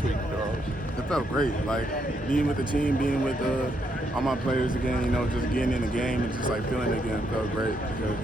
this week, DeCarlos? It felt great. Like being with the team, being with all my players again. Just getting in the game and just like feeling it again felt great because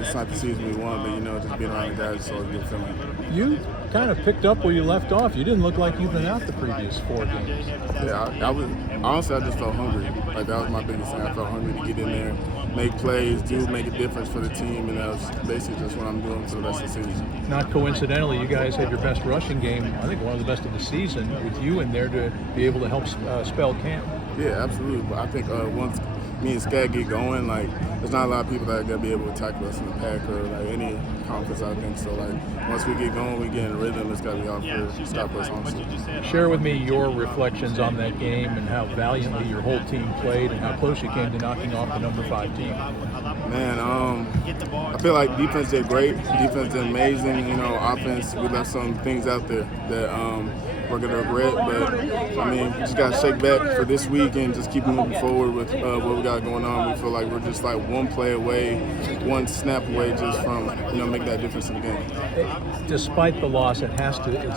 it's not the season we won, but just being around the guys is always a good feeling. You kind of picked up where you left off. You didn't look like you've been out the previous 4 games. Yeah, I was honestly I just felt hungry. Like that was my biggest thing. I felt hungry to get in there, make plays, make a difference for the team, and that was basically just what I'm doing for the rest of the season. Not coincidentally, you guys had your best rushing game, I think one of the best of the season, with you in there to be able to help spell camp. Yeah, absolutely. But I think once me and Scat get going, like there's not a lot of people that are gonna be able to tackle us in the pack or like any conference. I think so. Like once we get going, we get in a rhythm. It's gotta be hard to stop us. Honestly. Share with me your reflections on that game and how valiantly your whole team played and how close you came to knocking off the number 5 team. Man, I feel like defense did great. Defense did amazing. Offense, we left some things out there that we're gonna regret. But I mean, we just gotta shake back for this week and just keep moving forward with what we got going on. We feel like we're just like one play away, one snap away, just from making that difference in the game. Despite the loss, it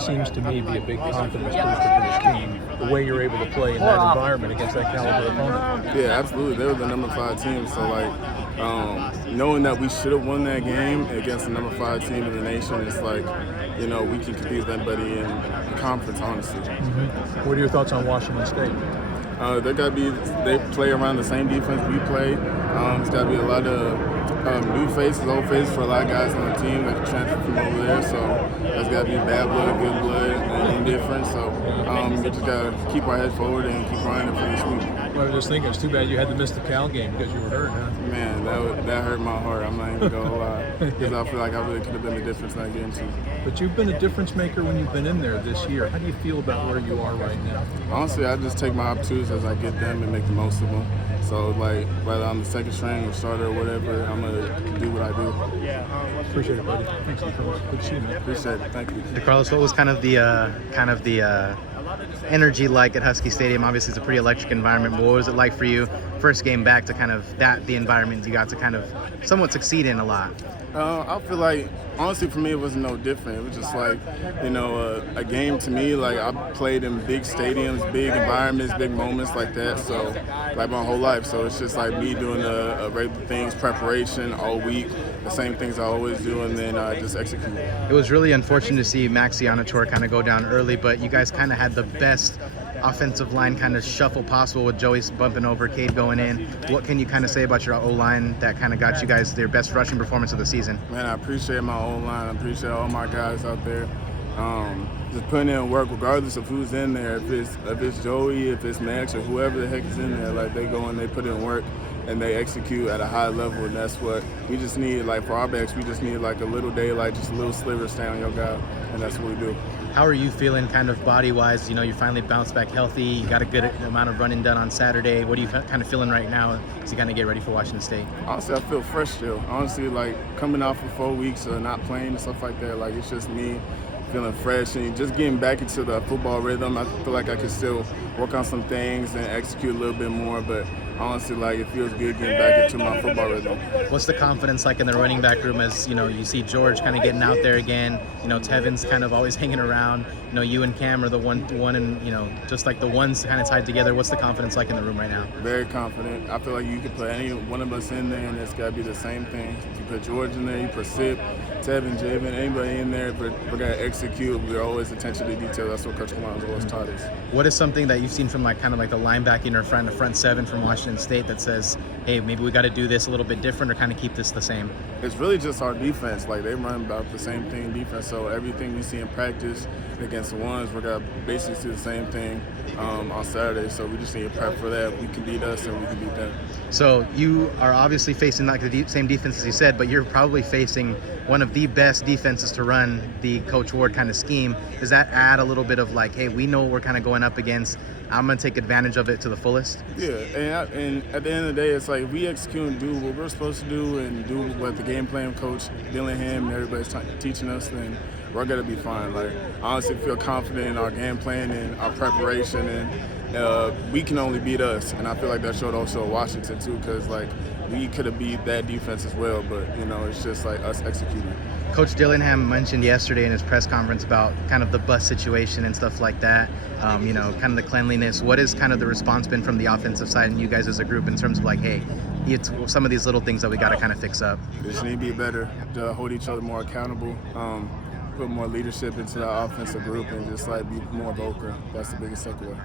seems to me, be a big confidence booster for this team. The way you're able to play in that environment against that caliber opponent. Yeah, absolutely. They were the number 5 team, so like knowing that we should have won that game against the number 5 team in the nation, it's like we can compete with anybody in the conference, honestly. Mm-hmm. What are your thoughts on Washington State? They play around the same defense we play. It's got to be a lot of new faces, old faces for a lot of guys on the team that can transfer from over there. So there's got to be bad blood, good blood, and indifference. So we just got to keep our head forward and keep grinding for this week. Well, I was just thinking, it's too bad you had to miss the Cal game because you were hurt, huh? Man, that hurt my heart. I'm not even going to lie. Because I feel like I really could have been the difference in that game, too. But you've been a difference maker when you've been in there this year. How do you feel about where you are right now? Honestly, I just take my opportunities as I get them and make the most of them. So, like, whether I'm the second string or starter or whatever, I'm going to do what I do. Appreciate it, buddy. Thanks, DeCarlos. Good to see you, man. Appreciate it. Thank you. DeCarlos, what was kind of the energy like at Husky Stadium? Obviously, it's a pretty electric environment, but what was it like for you first game back to kind of the environment you got to kind of somewhat succeed in a lot? I feel like, honestly, for me, it wasn't no different. It was just like, a game to me. Like, I played in big stadiums, big environments, big moments like that. So, like, my whole life. So it's just like me doing the regular things, preparation all week, the same things I always do, and then just execute. It was really unfortunate to see Maxi Onator kind of go down early, but you guys kind of had the best offensive line kind of shuffle possible with Joey bumping over, Cade going in. What can you kind of say about your O-line that kind of got you guys their best rushing performance of the season? Man, I appreciate my O-line. I appreciate all my guys out there. Just putting in work regardless of who's in there. If it's Joey, if it's Max, or whoever the heck is in there, like they go and they put in work and they execute at a high level, and that's what we just need. Like for our backs, we just need like a little daylight, just a little sliver stay on your guy, and that's what we do. How are you feeling kind of body-wise? You finally bounced back healthy. You got a good amount of running done on Saturday. What are you kind of feeling right now as you kind of get ready for Washington State? Honestly, I feel fresh still. Honestly, like coming off for 4 weeks of not playing and stuff like that, like it's just me feeling fresh and just getting back into the football rhythm. I feel like I can still work on some things and execute a little bit more, but honestly, like it feels good getting back into my football rhythm. What's the confidence like in the running back room as you see George kind of getting out there again? Tevin's kind of always hanging around. You and Cam are the one, and just like the ones kind of tied together. What's the confidence like in the room right now? Very confident. I feel like you could put any one of us in there, and it's got to be the same thing. You put George in there, you put Sip, Tevin, Javen, anybody in there, but we're gonna execute. We're always attention to detail. That's what Coach Kalan's always taught us. What is something that you've seen from the linebacking or front seven from Washington State that says, hey, maybe we got to do this a little bit different or kind of keep this the same? It's really just our defense. Like they run about the same thing in defense. So everything we see in practice against the ones, we're gonna basically do the same thing on Saturday. So we just need to prep for that. We can beat us and we can beat them. So you are obviously facing like the same defense as you said, but you're probably facing one of the best defenses to run the Coach Ward kind of scheme. Does that add a little bit of like, hey, we know what we're kind of going up against. I'm going to take advantage of it to the fullest? Yeah, and at the end of the day, it's like if we execute and do what we're supposed to do and do what the game plan coach Dillingham and everybody's teaching us, then we're going to be fine. Like, I honestly feel confident in our game plan and our preparation, and we can only beat us. And I feel like that showed also Washington, too, because, like, we could have beat that defense as well, but, it's just, like, us executing. Coach Dillingham mentioned yesterday in his press conference about kind of the bus situation and stuff like that, you know, kind of the cleanliness. What has kind of the response been from the offensive side and you guys as a group in terms of like, hey, it's some of these little things that we got to kind of fix up? They just need to be better, to hold each other more accountable, put more leadership into the offensive group, and just like be more vocal. That's the biggest takeaway.